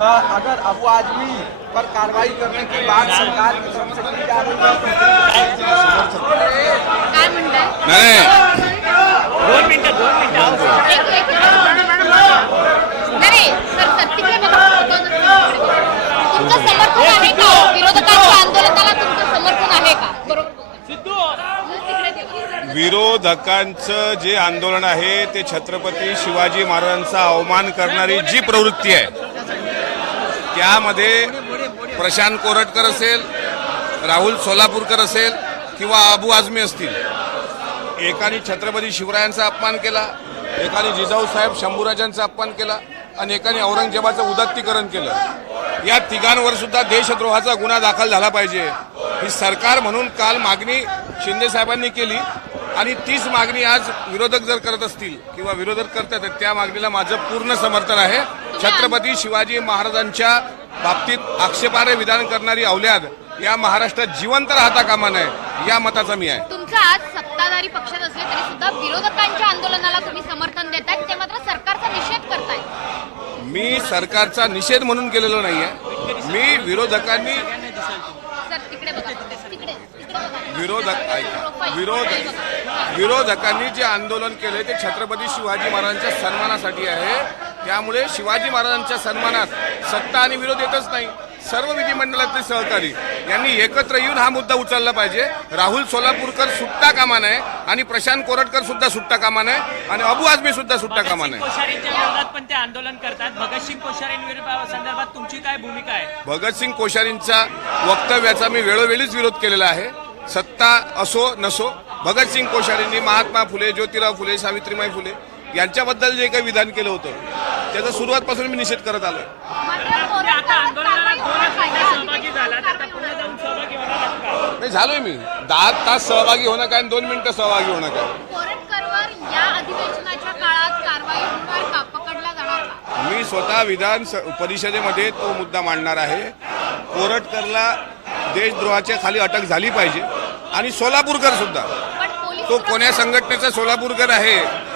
अगर अबू आजमी पर कार्रवाई करने के बाद सरकार की तरफ से की जा रही है. विरोधकांचं जे आंदोलन आहे ते छत्रपती शिवाजी महाराजांचा अवमान करणारी जी प्रवृत्ती आहे त्यामध्ये प्रशांत कोरटकर असेल राहुल सोलापूरकर असेल किंवा अबू आझमी असतील. एकाने छत्रपती शिवरायांचा अपमान केला एकाने जिजाऊसाहेब शंभूराजांचा अपमान केला आणि एकाने औरंगजेबाचं उदात्तीकरण केलं. या तिघांवर सुद्धा देशद्रोहाचा गुन्हा दाखल झाला पाहिजे. ही सरकार म्हणून काल मागणी शिंदेसाहेबांनी केली आणि तीच मागणी आज विरोधक जर करत असतील किंवा विरोधक करतात त्या मागणीला माझं पूर्ण समर्थन आहे. छत्रपती शिवाजी महाराजांच्या बाबतीत आक्षेपार्ह विधान करणारी अवल्याद या महाराष्ट्रात जिवंत राहता कामा नये या मताचा मी आहे. तुमचं आज सत्ताधारी पक्षात असले तरी सुद्धा विरोधकांच्या आंदोलनाला तुम्ही समर्थन देताय ते मात्र सरकारचा निषेध करताय मी सरकारचा निषेध म्हणून केलेलो नाहीये. मी विरोधकांनी सर तिकडे बघा. तिकडे तिकडे बघा. विरोधक ऐका. विरोध विरोधकांनी जे आंदोलन केले ते छत्रपती शिवाजी महाराजांच्या सन्मानासाठी आहे. त्यामुळे शिवाजी महाराजांच्या सन्मानात सत्ता आणि विरोध येतच नाही. सर्व विधिमंडळातले सहकारी यांनी एकत्र येऊन हा मुद्दा उचलला पाहिजे. राहुल सोलापूरकर सुट्टा कामा नये आणि प्रशांत कोरटकर सुद्धा सुट्टा कामा नये आणि अबू आझमी सुद्धा सुट्टा कामा भगतसिंग नये कोश्यारींच्या विरोधात पण ते आंदोलन करतात. भगतसिंग संदर्भात तुमची काय भूमिका आहे? भगतसिंग कोश्यारींच्या वक्तव्याचा मी वेळोवेळीच विरोध केलेला आहे. सत्ता असो नसो भगतसिंग कोश्यारींनी महात्मा फुले ज्योतिराव फुले सावित्रीबाई फुले यांच्याबद्दल जे काही विधान केलं होतं त्याचा सुरुवातपासून मी निषेध करत आलोय. नाही झालोय मी. दहा तास सहभागी होणं काय आणि दोन मिनिटं सहभागी होणं काय? कोरटकरवर या अधिवेशनाच्या काळात कारवाई होणार का? पकडला जाणार का? मी स्वतः विधान स- परिषदेमध्ये तो मुद्दा मांडणार आहे. कोरटकरला देशद्रोहाच्या खाली अटक झाली पाहिजे. आणि सोलापूरकर सुद्धा. तो कोण्या संघटनेचा सोलापूरकर आहे